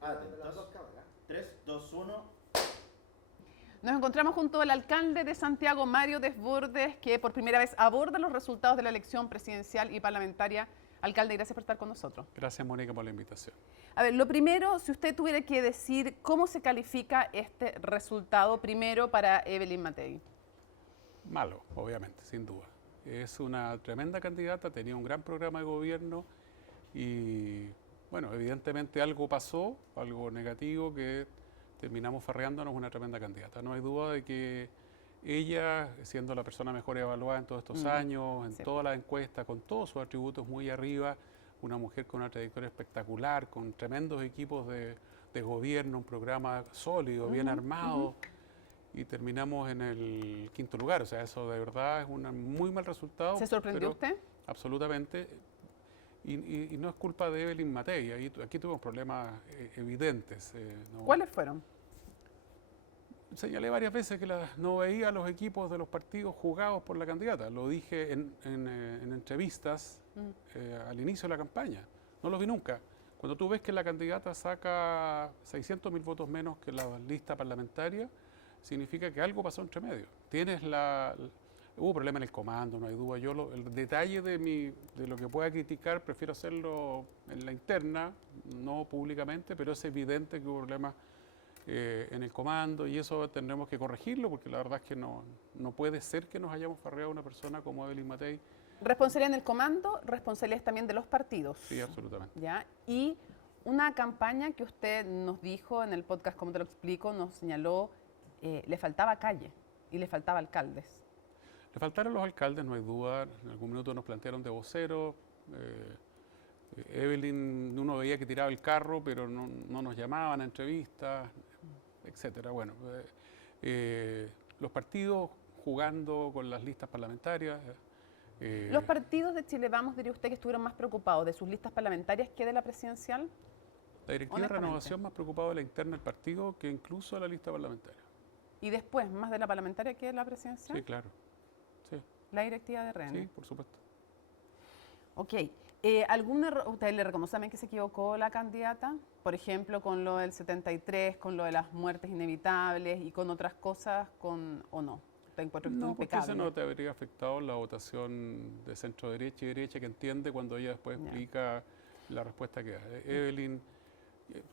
Atentos. 3, 2, 1. Nos encontramos junto al alcalde de Santiago, Mario Desbordes, que por primera vez aborda los resultados de la elección presidencial y parlamentaria. Alcalde, gracias por estar con nosotros. Gracias, Mónica, por la invitación. A ver, lo primero, si usted tuviera que decir cómo se califica este resultado, primero para Evelyn Matei. Malo, obviamente, sin duda. Es una tremenda candidata, tenía un gran programa de gobierno y, bueno, evidentemente algo pasó, algo negativo, que terminamos farreándonos una tremenda candidata. No hay duda de que ella, siendo la persona mejor evaluada en todos estos años, en todas las encuestas, con todos sus atributos muy arriba, una mujer con una trayectoria espectacular, con tremendos equipos de gobierno, un programa sólido, bien armado, y terminamos en el 5º lugar. O sea, eso de verdad es un muy mal resultado. ¿Se sorprendió usted? Absolutamente. Y no es culpa de Evelyn Matei. Aquí tuvimos problemas evidentes. ¿No? ¿Cuáles fueron? Señalé varias veces que no veía los equipos de los partidos jugados por la candidata. Lo dije en entrevistas al inicio de la campaña. No lo vi nunca. Cuando tú ves que la candidata saca 600.000 votos menos que la lista parlamentaria, significa que algo pasó entre medio. Hubo problema en el comando, no hay duda. Yo el detalle de lo que pueda criticar prefiero hacerlo en la interna, no públicamente, pero es evidente que hubo problemas en el comando y eso tendremos que corregirlo porque la verdad es que no puede ser que nos hayamos farreado a una persona como Evelyn Matei. Responsabilidad en el comando, responsabilidad también de los partidos. Sí, absolutamente. ¿Ya? Y una campaña que usted nos dijo en el podcast, como te lo explico, nos señaló, le faltaba calle y le faltaba alcaldes. Le faltaron los alcaldes, no hay duda. En algún minuto nos plantearon de vocero. Evelyn, uno veía que tiraba el carro, pero no nos llamaban a entrevistas, etcétera. Bueno, los partidos jugando con las listas parlamentarias. ¿Los partidos de Chile Vamos, diría usted, que estuvieron más preocupados de sus listas parlamentarias que de la presidencial? La directiva de renovación más preocupada de la interna del partido que incluso de la lista parlamentaria. ¿Y después, más de la parlamentaria que de la presidencial? Sí, claro. Sí. La directiva de RN. Sí, por supuesto. Ok. ¿Algún error? ¿Usted le reconoce también que se equivocó la candidata? Por ejemplo, con lo del 73, con lo de las muertes inevitables y con otras cosas, ¿o no? ¿Te encuentro que no, impecable? Porque eso no te habría afectado la votación de centro-derecha y derecha que entiende cuando ella después explica la respuesta que da. Evelyn,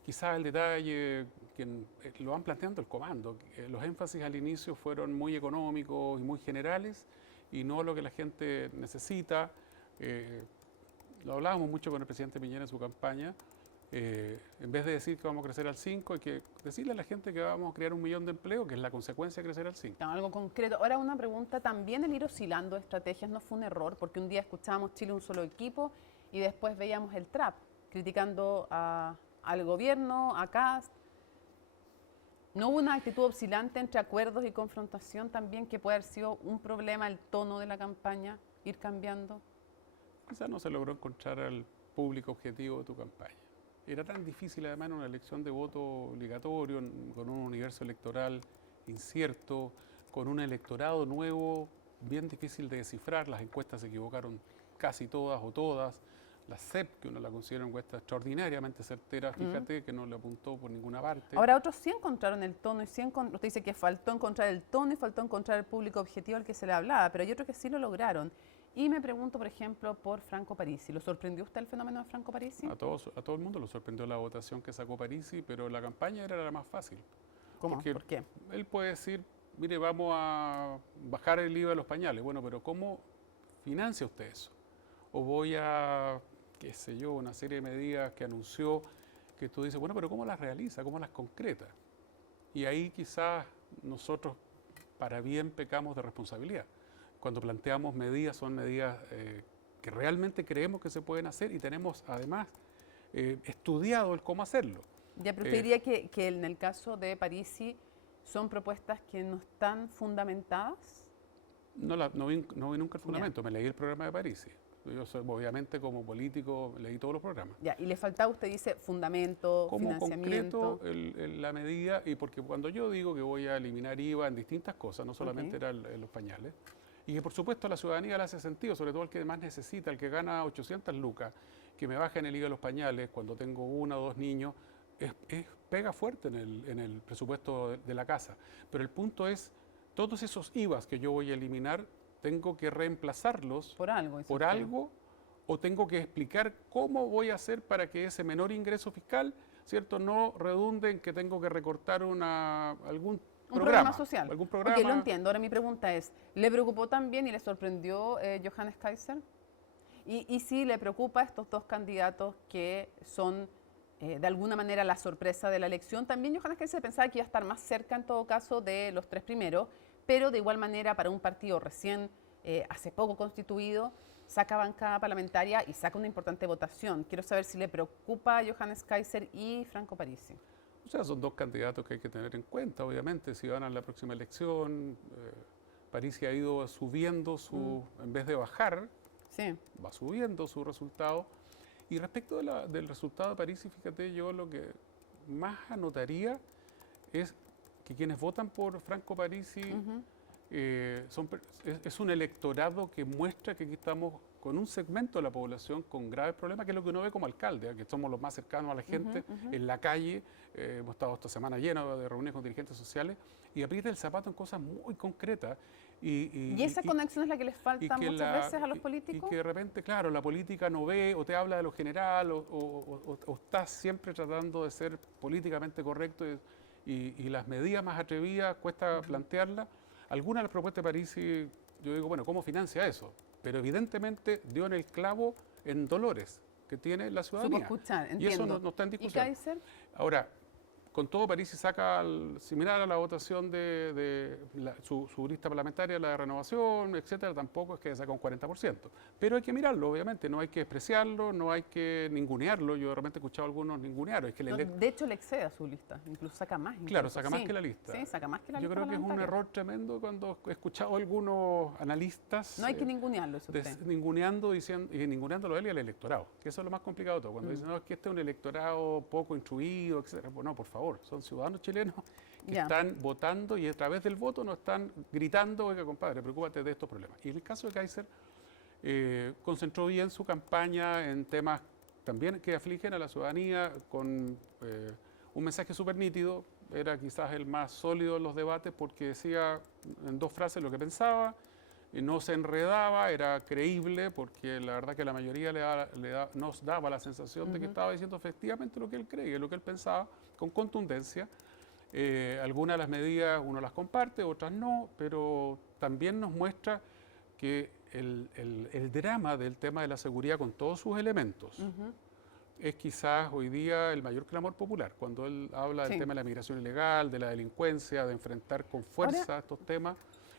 quizás el detalle que lo van planteando el comando. Los énfasis al inicio fueron muy económicos y muy generales y no lo que la gente necesita. Lo hablábamos mucho con el presidente Piñera en su campaña. En vez de decir que vamos a crecer al 5, hay que decirle a la gente que vamos a crear 1 millón de empleos, que es la consecuencia de crecer al 5. No, algo concreto. Ahora una pregunta, también el ir oscilando de estrategias no fue un error, porque un día escuchábamos Chile un solo equipo y después veíamos el trap, criticando al gobierno, a Kast. ¿No hubo una actitud oscilante entre acuerdos y confrontación también que puede haber sido un problema, el tono de la campaña, ir cambiando? Quizás no se logró encontrar al público objetivo de tu campaña. Era tan difícil además en una elección de voto obligatorio, con un universo electoral incierto, con un electorado nuevo, bien difícil de descifrar. Las encuestas se equivocaron casi todas o todas. La CEP, que uno la considera una encuesta extraordinariamente certera, fíjate que no le apuntó por ninguna parte. Ahora otros sí encontraron el tono y usted dice que faltó encontrar el tono y faltó encontrar el público objetivo al que se le hablaba, pero hay otros que sí lo lograron. Y me pregunto, por ejemplo, por Franco Parisi. ¿Lo sorprendió usted el fenómeno de Franco Parisi? A todo el mundo lo sorprendió la votación que sacó Parisi, pero la campaña era la más fácil. ¿Cómo? ¿Por qué? Él puede decir, mire, vamos a bajar el IVA de los pañales. Bueno, pero ¿cómo financia usted eso? O voy a, qué sé yo, una serie de medidas que anunció que tú dices, bueno, pero ¿cómo las realiza? ¿Cómo las concreta? Y ahí quizás nosotros, para bien, pecamos de responsabilidad. Cuando planteamos medidas, son medidas que realmente creemos que se pueden hacer y tenemos además estudiado el cómo hacerlo. Ya, pero usted diría que en el caso de Parisi son propuestas que no están fundamentadas. No vi nunca el fundamento, me leí el programa de Parisi. Yo soy, obviamente, como político, leí todos los programas. Ya, y le faltaba, usted dice, fundamento, como financiamiento. concreto la medida, y porque cuando yo digo que voy a eliminar IVA en distintas cosas, no solamente era en los pañales, y que por supuesto a la ciudadanía le hace sentido, sobre todo el que más necesita, el que gana 800 lucas, que me bajen el IVA de los pañales cuando tengo 1 o 2 niños, pega fuerte en el presupuesto de la casa. Pero el punto es, todos esos IVAs que yo voy a eliminar, tengo que reemplazarlos Por algo. dice por usted. algo, o tengo que explicar cómo voy a hacer para que ese menor ingreso fiscal, ¿cierto?, no redunde en que tengo que recortar algún Un programa programa social. algún Ok, programa. lo entiendo. Ahora mi pregunta es, ¿le preocupó también y le sorprendió Johannes Kaiser? Y si le preocupa a estos dos candidatos que son de alguna manera la sorpresa de la elección, también Johannes Kaiser pensaba que iba a estar más cerca en todo caso de los tres primeros, pero de igual manera para un partido recién hace poco constituido, saca bancada parlamentaria y saca una importante votación. Quiero saber si le preocupa a Johannes Kaiser y Franco Parisi. O sea, son dos candidatos que hay que tener en cuenta, obviamente, si van a la próxima elección. Parisi ha ido subiendo en vez de bajar, Sí. va subiendo su resultado. Y respecto del resultado de Parisi, fíjate, yo lo que más anotaría es que quienes votan por Franco Parisi es un electorado que muestra que aquí estamos con un segmento de la población con graves problemas, que es lo que uno ve como alcalde, que somos los más cercanos a la gente en la calle. Hemos estado esta semana llenos de reuniones con dirigentes sociales y aprieta el zapato en cosas muy concretas. ¿Y esa conexión es la que les falta muchas veces a los políticos? Y que de repente, claro, la política no ve o te habla de lo general o estás siempre tratando de ser políticamente correcto y las medidas más atrevidas cuesta plantearlas. Algunas de las propuestas de Parisi, yo digo, bueno, ¿cómo financia eso? Pero evidentemente dio en el clavo en dolores que tiene la ciudadanía. Supo escuchar, Y eso entiendo. no está en ¿Y discusión. Kaiser? Ahora, con todo, Parisi saca, similar a la votación de su lista parlamentaria, la de renovación, etcétera, tampoco es que saca un 40%. Pero hay que mirarlo, obviamente, no hay que despreciarlo, no hay que ningunearlo. Yo de repente he escuchado a algunos ningunear. Es que No, de hecho, le excede a su lista, incluso saca más. Claro, incluso. saca más Sí, que la lista. Sí, saca más que la Yo lista creo que es un parlamentaria. error tremendo cuando he escuchado a algunos analistas No hay que ningunearlo, eso usted. ninguneando y ninguneándolo a él y al electorado, que eso es lo más complicado de todo. Cuando dicen, no, es que este es un electorado poco instruido, etcétera. Pues no, por favor, son ciudadanos chilenos que Ya. están votando y a través del voto nos están gritando, oiga, compadre, preocúpate de estos problemas. Y en el caso de Kaiser, concentró bien su campaña en temas también que afligen a la ciudadanía con un mensaje súper nítido. Era quizás el más sólido de los debates porque decía en dos frases lo que pensaba, no se enredaba, era creíble porque la verdad que la mayoría nos daba la sensación de que estaba diciendo efectivamente lo que él creía, lo que él pensaba, con contundencia. Algunas de las medidas uno las comparte, otras no, pero también nos muestra que el drama del tema de la seguridad con todos sus elementos es quizás hoy día el mayor clamor popular. Cuando él habla del tema de la migración ilegal, de la delincuencia, de enfrentar con fuerza estos temas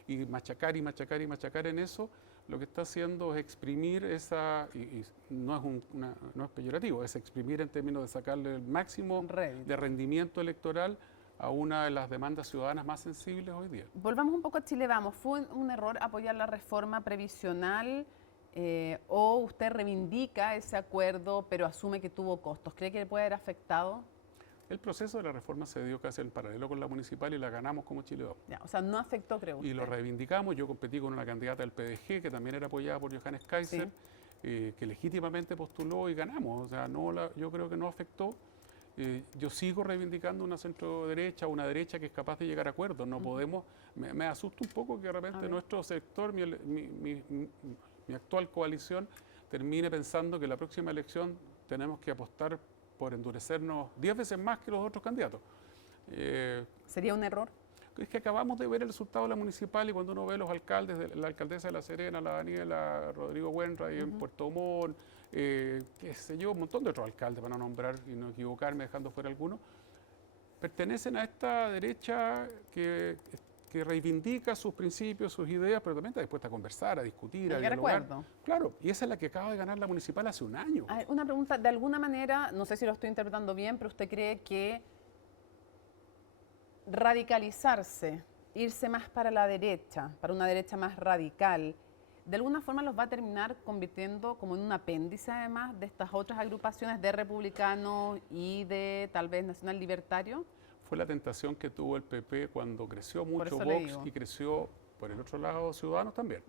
y machacar y machacar y machacar en eso, lo que está haciendo es exprimir esa, y no es peyorativo, es exprimir en términos de sacarle el máximo de rendimiento electoral a una de las demandas ciudadanas más sensibles hoy día. Volvamos un poco a Chile Vamos. ¿Fue un error apoyar la reforma previsional o usted reivindica ese acuerdo pero asume que tuvo costos? ¿Cree que le puede haber afectado? El proceso de la reforma se dio casi en paralelo con la municipal y la ganamos como Chile Vamos. Ya, o sea, no afectó, creo usted. Y lo reivindicamos. Yo competí con una candidata del PDG que también era apoyada por Johannes Kaiser, que legítimamente postuló y ganamos. O sea, yo creo que no afectó. Yo sigo reivindicando una centro derecha, una derecha que es capaz de llegar a acuerdos. No podemos, me asusta un poco que de repente nuestro sector, mi actual coalición, termine pensando que la próxima elección tenemos que apostar por endurecernos 10 veces más que los otros candidatos. ¿Sería un error? Es que acabamos de ver el resultado de la municipal y cuando uno ve los alcaldes, la alcaldesa de La Serena, la Daniela, Rodrigo Buenra y en Puerto Montt, qué sé yo, un montón de otros alcaldes para no nombrar y no equivocarme dejando fuera algunos, pertenecen a esta derecha que reivindica sus principios, sus ideas, pero también está dispuesta a conversar, a discutir, a dialogar. Recuerdo. Claro, y esa es la que acaba de ganar la municipal hace un año. A ver, una pregunta, de alguna manera, no sé si lo estoy interpretando bien, pero ¿usted cree que radicalizarse, irse más para la derecha, para una derecha más radical, de alguna forma los va a terminar convirtiendo como en un apéndice además de estas otras agrupaciones de republicanos y de tal vez nacional libertario? Fue la tentación que tuvo el PP cuando creció mucho eso le Vox digo. y creció, por el otro lado, Ciudadanos también.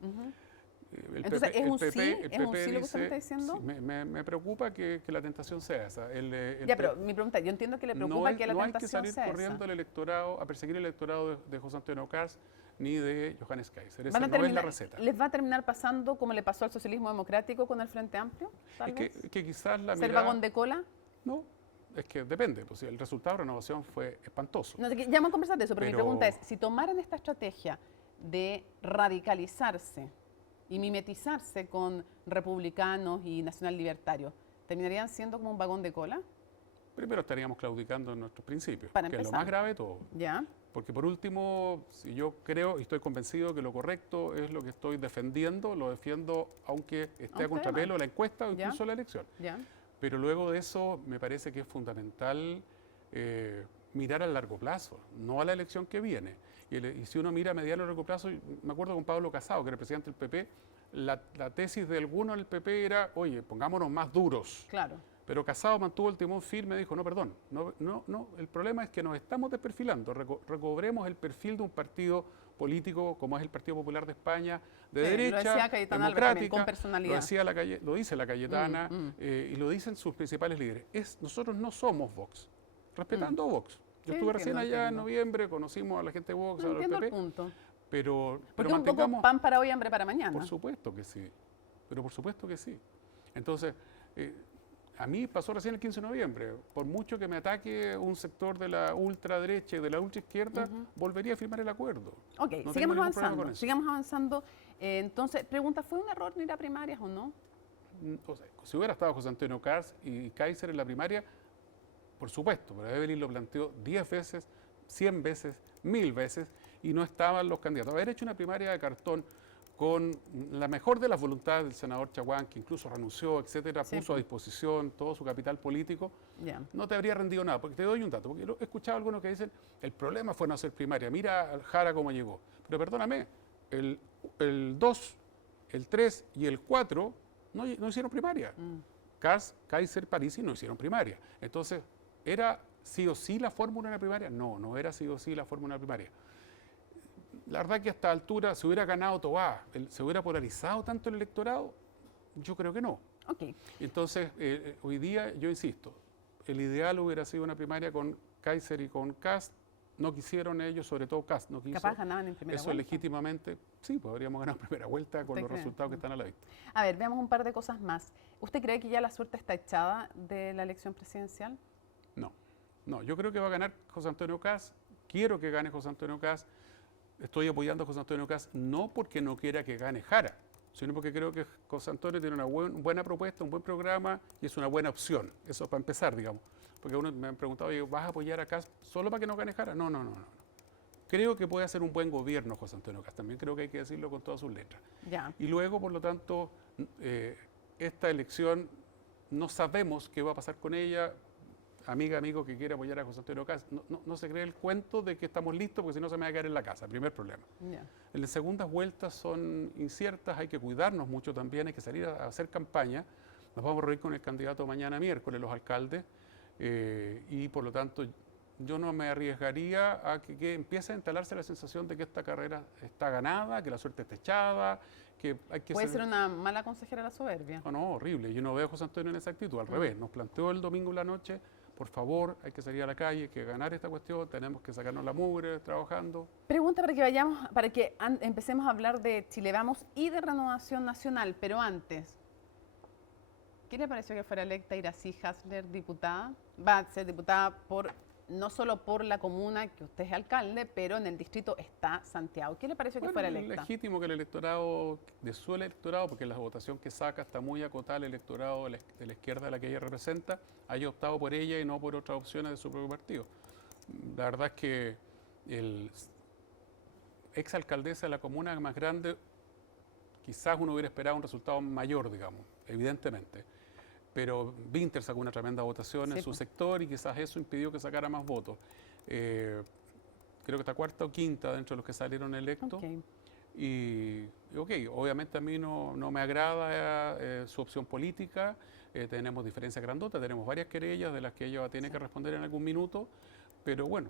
Entonces, ¿es un sí? ¿Es un sí lo que usted me está diciendo? Sí, me preocupa que la tentación sea esa. Ya, pero mi pregunta, yo entiendo que le preocupa que la no hay tentación que sea salir corriendo esa. al electorado, a perseguir el electorado de José Antonio Cars ni de Johannes Kaiser. Esa Van a no es la terminar- receta. ¿Les va a terminar pasando como le pasó al socialismo democrático con el Frente Amplio? Tal Es vez? que quizás la ¿Ser mirada... vagón de cola? No, es que depende. Pues, si el resultado de renovación fue espantoso. No, ya vamos a conversar de eso, pero mi Pero- pregunta es, si tomaran esta estrategia de radicalizarse y mimetizarse con republicanos y nacional libertarios, ¿terminarían siendo como un vagón de cola? Primero estaríamos claudicando en nuestros principios, Para que es lo empezar. más grave de todo. ¿Ya? Porque por último, si yo creo y estoy convencido que lo correcto es lo que estoy defendiendo, lo defiendo aunque esté Aunque a contrapelo además. la encuesta o Ya. incluso la elección. ¿Ya? Pero luego de eso me parece que es fundamental mirar a largo plazo, no a la elección que viene. Y si uno mira a mediano y largo plazo, me acuerdo con Pablo Casado, que era el presidente del PP, la tesis de algunos del PP era, oye, pongámonos más duros. Claro. Pero Casado mantuvo el timón firme y dijo, no, perdón, no, el problema es que nos estamos desperfilando, recobremos el perfil de un partido político como es el Partido Popular de España, de Sí, lo derecha, decía Cayetana Álvarez también, con democrática, personalidad. lo dice la Cayetana Mm. y lo dicen sus principales líderes. Nosotros no somos Vox, respetando a Vox. Yo Sí, estuve recién entiendo, allá en entiendo. noviembre, conocimos a la gente de Vox, No a los entiendo el PP, punto. pero Porque un poco mantengamos... pan para hoy, hambre para mañana. Por supuesto que sí, pero por supuesto que sí. Entonces, a mí pasó recién el 15 de noviembre. Por mucho que me ataque un sector de la ultraderecha y de la ultraizquierda, volvería a firmar el acuerdo. Ok, No tengo sigamos ningún problema con avanzando. eso. Sigamos avanzando. Entonces, pregunta, ¿fue un error no ir a primarias o no? O sea, si hubiera estado José Antonio Cars y Kaiser en la primaria, por supuesto, pero Evelyn lo planteó 10 veces, 100 veces, 1000 veces, y no estaban los candidatos. Haber hecho una primaria de cartón con la mejor de las voluntades del senador Chaguán, que incluso renunció, etcétera, Sí, puso a pues. disposición todo su capital político, Ya. no te habría rendido nada. Porque te doy un dato, porque he escuchado a algunos que dicen, el problema fue no hacer primaria, mira al Jara cómo llegó. Pero perdóname, el 2, el 3 y el 4 no hicieron primaria. Kars, Kaiser, Parisi no hicieron primaria. Entonces, ¿era sí o sí la fórmula en la primaria? No, no era sí o sí la fórmula en la primaria. La verdad que a esta altura, si hubiera ganado Tobá, ¿se hubiera polarizado tanto el electorado? Yo creo que no. Ok. Entonces, hoy día, yo insisto, el ideal hubiera sido una primaria con Kaiser y con Kast. No quisieron ellos, sobre todo Kast, no quiso. Capaz ganaban en primera Eso vuelta. legítimamente, sí, podríamos ganar en primera vuelta con ¿Usted los cree? resultados que están a la vista. A ver, veamos un par de cosas más. ¿Usted cree que ya la suerte está echada de la elección presidencial? No, yo creo que va a ganar José Antonio Kast. Quiero que gane José Antonio Kast. Estoy apoyando a José Antonio Kast no porque no quiera que gane Jara, sino porque creo que José Antonio tiene una buena propuesta, un buen programa y es una buena opción. Eso para empezar, digamos. Porque uno me han preguntado, oye, ¿vas a apoyar a Kast solo para que no gane Jara? No. Creo que puede hacer un buen gobierno José Antonio Kast. También creo que hay que decirlo con todas sus letras. Ya. Y luego, por lo tanto, esta elección no sabemos qué va a pasar con ella. Amigo que quiere apoyar a José Antonio Kast, no se cree el cuento de que estamos listos porque si no se me va a quedar en la casa. Primer problema. Ya. En las segundas vueltas son inciertas, hay que cuidarnos mucho también, hay que salir a hacer campaña. Nos vamos a reunir con el candidato mañana miércoles, los alcaldes, y por lo tanto yo no me arriesgaría a que empiece a instalarse la sensación de que esta carrera está ganada, que la suerte está echada, que hay que Puede ser una mala consejera la soberbia. No, horrible. Yo no veo a José Antonio en esa actitud, al revés. Nos planteó el domingo en la noche, por favor, hay que salir a la calle, hay que ganar esta cuestión, tenemos que sacarnos la mugre trabajando. Pregunta para que empecemos a hablar de Chile Vamos y de Renovación Nacional, pero antes, ¿qué le pareció que fuera electa Iracy Hasler diputada? Va a ser diputada no solo por la comuna que usted es alcalde, pero en el distrito está Santiago. ¿Qué le pareció que fuera Es electa? legítimo que el electorado, de su electorado, porque la votación que saca está muy acotada al electorado de la izquierda a la que ella representa, haya optado por ella y no por otras opciones de su propio partido. La verdad es que el exalcaldesa de la comuna más grande, quizás uno hubiera esperado un resultado mayor, digamos, evidentemente. Pero Winter sacó una tremenda votación en su sector y quizás eso impidió que sacara más votos. Creo que está cuarta o quinta dentro de los que salieron electos. Okay. Y obviamente a mí no me agrada su opción política. Tenemos diferencias grandotas, tenemos varias querellas de las que ella tiene que responder en algún minuto. Pero bueno,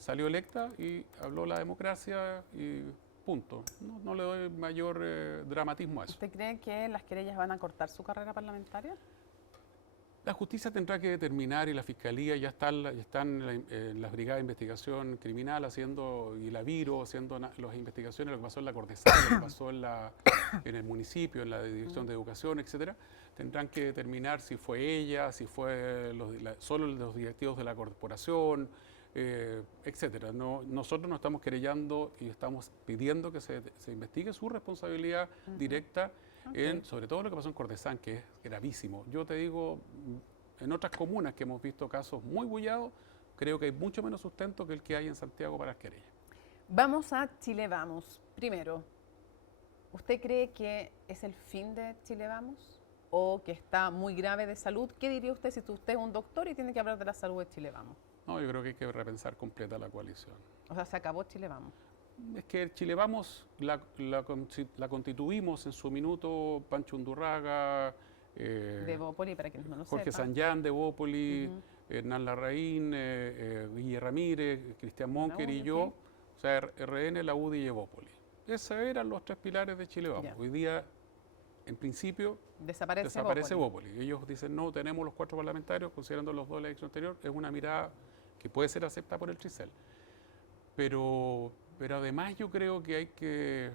salió electa y habló la democracia y punto. No le doy mayor dramatismo a eso. ¿Usted cree que las querellas van a cortar su carrera parlamentaria? La justicia tendrá que determinar y la fiscalía ya están en las brigadas de investigación criminal haciendo, y la Viro haciendo las investigaciones, lo que pasó en la Cortesana, lo que pasó en el municipio, en la Dirección de Educación, etcétera. Tendrán que determinar si fue ella, si fue solo los directivos de la corporación, etcétera. Nosotros nos estamos querellando y estamos pidiendo que se investigue su responsabilidad directa. Sobre todo lo que pasó en Cortesán, que es gravísimo. Yo te digo, en otras comunas que hemos visto casos muy bullados, creo que hay mucho menos sustento que el que hay en Santiago para las querellas. Vamos a Chile Vamos. Primero, ¿usted cree que es el fin de Chile Vamos o que está muy grave de salud? ¿Qué diría usted si usted es un doctor y tiene que hablar de la salud de Chile Vamos? No, yo creo que hay que repensar completa la coalición. O sea, se acabó Chile Vamos. Es que Chile Vamos la constituimos en su minuto Pancho Undurraga, De Bópoli, para quienes no lo Jorge sepan. Sanyán de Bópoli, Hernán Larraín, Guille Ramírez, Cristian Monker y yo, o sea, RN, la UDI y Evópoli. Esos eran los 3 pilares de Chile Vamos. Ya. Hoy día, en principio, Desaparece Bópoli. Ellos dicen, no, tenemos los 4 parlamentarios, considerando los 2 de la elección anterior, es una mirada que puede ser aceptada por el Tricel. Pero además yo creo que hay que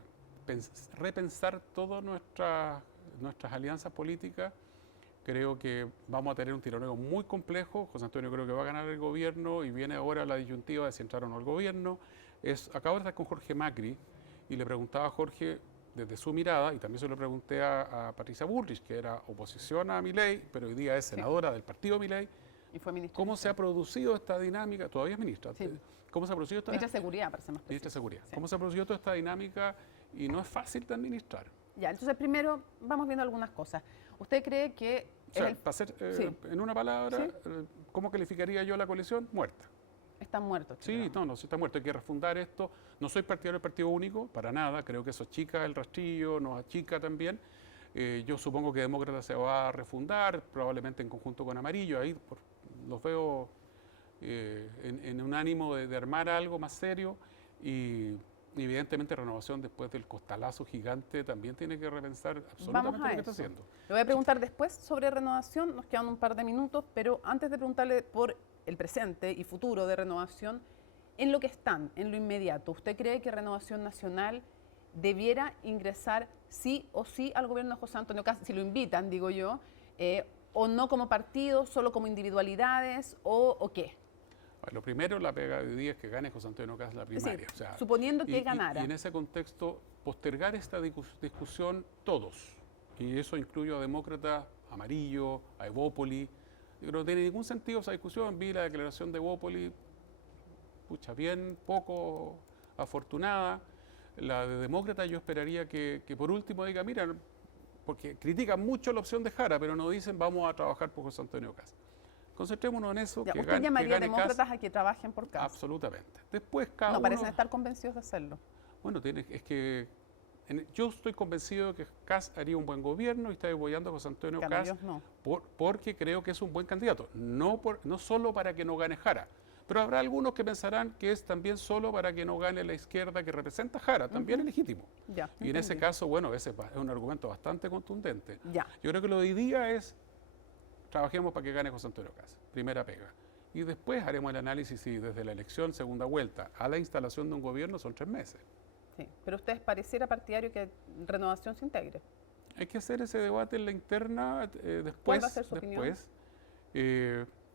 repensar todas nuestras alianzas políticas. Creo que vamos a tener un tironeo muy complejo. José Antonio creo que va a ganar el gobierno y viene ahora la disyuntiva de si entrar o no al gobierno. Acabo de estar con Jorge Macri y le preguntaba a Jorge desde su mirada, y también se lo pregunté a Patricia Bullrich, que era oposición a Milei, pero hoy día es senadora del partido Milei. Y fue ministra. ¿Cómo se ha producido esta dinámica? Todavía es ministra. Sí. ¿Cómo se ha producido esta Ministra de Seguridad, para ser más Ministra de preciso. Seguridad? Sí. ¿Cómo se ha producido toda esta dinámica? Y no es fácil de administrar. Ya, entonces primero vamos viendo algunas cosas. ¿Usted cree que O sea, es para ser, sí. en una palabra, Sí. ¿cómo calificaría yo la coalición? Muerta. está muerto? Sí, no, sí está muerto. Hay que refundar esto. No soy partidario del partido único, para nada. Creo que eso achica el rastrillo, nos achica también. Yo supongo que Demócrata se va a refundar, probablemente en conjunto con Amarillo. Ahí los veo en un ánimo de armar algo más serio. Y evidentemente Renovación, después del costalazo gigante, también tiene que repensar absolutamente lo que está haciendo. Le voy a preguntar después sobre Renovación, nos quedan un par de minutos, pero antes de preguntarle por el presente y futuro de Renovación, en lo que están, en lo inmediato, ¿usted cree que Renovación Nacional debiera ingresar sí o sí al gobierno de José Antonio Kast, si lo invitan, digo yo, o no como partido, solo como individualidades, o qué? Lo primero, la pega de hoy día es que gane José Antonio Kast la primaria. Es decir, suponiendo que ganara. Y en ese contexto, postergar esta discusión todos. Y eso incluye a Demócrata, a Amarillo, a Evópoli. Yo creo que no tiene ningún sentido esa discusión. Vi la declaración de Evópoli, pucha, bien poco afortunada. La de Demócrata yo esperaría que por último diga, mira, porque critican mucho la opción de Jara, pero no dicen vamos a trabajar por José Antonio Kast. Concentrémonos en eso. Ya, que ¿usted gane, llamaría a que gane demócratas Kast. a que trabajen por Kast? Absolutamente. Después cada No uno... parecen estar convencidos de hacerlo. Bueno, es que yo estoy convencido de que Kast haría un buen gobierno y está apoyando a José Antonio Kast Canarios no. porque creo que es un buen candidato. No solo para que no gane Jara, pero habrá algunos que pensarán que es también solo para que no gane la izquierda que representa a Jara, también es legítimo. Ya, Y en ese entendí. caso, bueno, ese es un argumento bastante contundente. Ya. Yo creo que lo de hoy día es trabajemos para que gane José Antonio Kast, primera pega. Y después haremos el análisis si desde la elección, segunda vuelta, a la instalación de un gobierno son 3 meses. Sí, pero ustedes pareciera partidario que Renovación se integre. Hay que hacer ese debate en la interna después. ¿Cuál va a ser su opinión?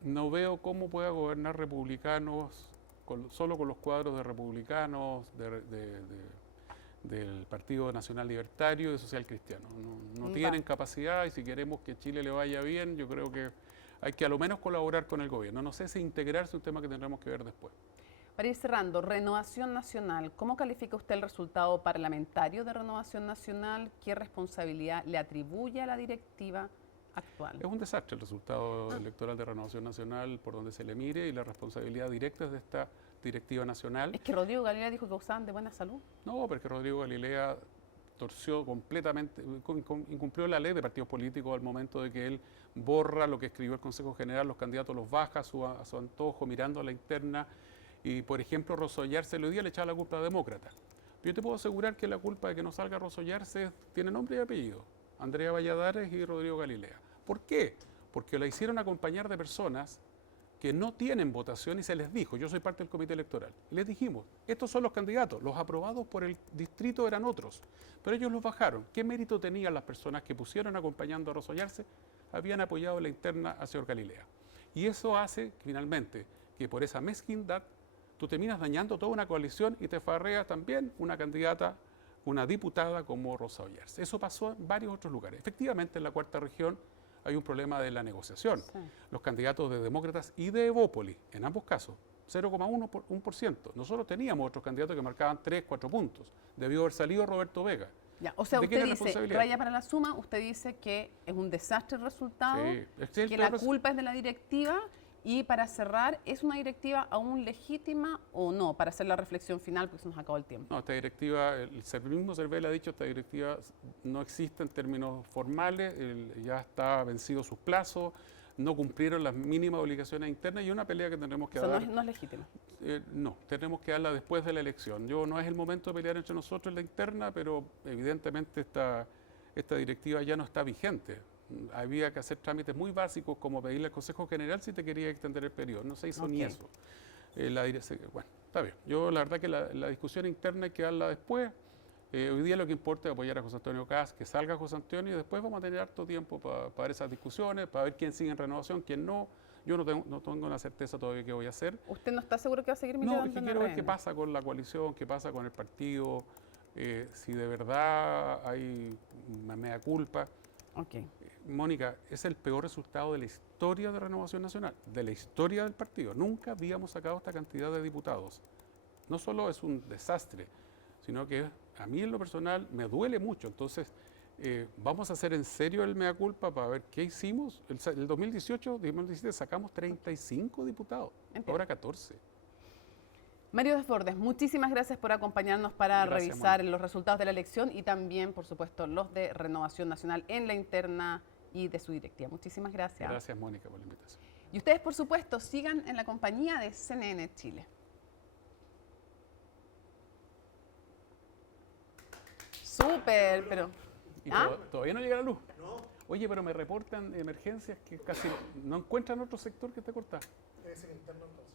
No veo cómo pueda gobernar republicanos solo con los cuadros de republicanos, del Partido Nacional Libertario y de Social Cristiano. No tienen capacidad y si queremos que Chile le vaya bien, yo creo que hay que a lo menos colaborar con el gobierno. No sé si integrarse es un tema que tendremos que ver después. Para ir cerrando, Renovación Nacional, ¿cómo califica usted el resultado parlamentario de Renovación Nacional? ¿Qué responsabilidad le atribuye a la directiva actual? Es un desastre el resultado electoral de Renovación Nacional por donde se le mire y la responsabilidad directa es de esta directiva nacional. Es que Rodrigo Galilea dijo que gozaban de buena salud. No, porque Rodrigo Galilea torció completamente, incumplió la ley de partidos políticos al momento de que él borra lo que escribió el Consejo General, los candidatos los baja a su antojo, mirando a la interna. Y, por ejemplo, Rosollar se lo dio, le echaba la culpa a Demócrata. Pero yo te puedo asegurar que la culpa de que no salga Rosa Ollarse tiene nombre y apellido. Andrea Valladares y Rodrigo Galilea. ¿Por qué? Porque la hicieron acompañar de personas que no tienen votación y se les dijo, yo soy parte del comité electoral, les dijimos, estos son los candidatos, los aprobados por el distrito eran otros, pero ellos los bajaron. ¿Qué mérito tenían las personas que pusieron acompañando a Rosa Ollarse? Habían apoyado la interna al señor Galilea. Y eso hace, finalmente, que por esa mezquindad tú terminas dañando toda una coalición y te farrea también una candidata, una diputada como Rosa Ollarse. Eso pasó en varios otros lugares. Efectivamente, en la cuarta región hay un problema de la negociación. Sí. Los candidatos de Demócratas y de Evópolis, en ambos casos, 0,1%. Nosotros teníamos otros candidatos que marcaban 3, 4 puntos. Debió haber salido Roberto Vega. Ya, o sea, usted dice, raya para la suma, usted dice que es un desastre el resultado, sí, que la culpa es de la directiva. Y para cerrar, ¿es una directiva aún legítima o no? Para hacer la reflexión final, porque se nos acabó el tiempo. No, esta directiva, el mismo Cervel ha dicho, esta directiva no existe en términos formales, ya está vencido sus plazos, no cumplieron las mínimas obligaciones internas y una pelea que tendremos que dar. No es legítima. No, tenemos que darla después de la elección. No es el momento de pelear entre nosotros en la interna, pero evidentemente esta directiva ya no está vigente. Había que hacer trámites muy básicos como pedirle al Consejo General si te quería extender el periodo. No se hizo ni eso. Bueno, está bien. Yo la verdad que la discusión interna hay que darla después. Hoy día lo que importa es apoyar a José Antonio Kast, que salga José Antonio y después vamos a tener harto tiempo para ver esas discusiones, para ver quién sigue en renovación, quién no. Yo no tengo una certeza todavía qué voy a hacer. ¿Usted no está seguro que va a seguir militando? No, es que quiero ver qué pasa con la coalición, qué pasa con el partido, si de verdad hay una mea culpa. Okay. Mónica, es el peor resultado de la historia de Renovación Nacional, de la historia del partido. Nunca habíamos sacado esta cantidad de diputados. No solo es un desastre, sino que a mí en lo personal me duele mucho. Entonces, vamos a hacer en serio el mea culpa para ver qué hicimos. El 2017 sacamos 35 diputados, ahora 14. Mario Desbordes, muchísimas gracias por acompañarnos para revisar los resultados de la elección y también, por supuesto, los de Renovación Nacional en la interna y de su directiva. Muchísimas gracias. Gracias, Mónica, por la invitación. Y ustedes, por supuesto, sigan en la compañía de CNN Chile. Súper, pero... ¿Y todavía no llega la luz? No. Oye, pero me reportan emergencias que casi no encuentran otro sector que esté cortado. Debe ser interno entonces.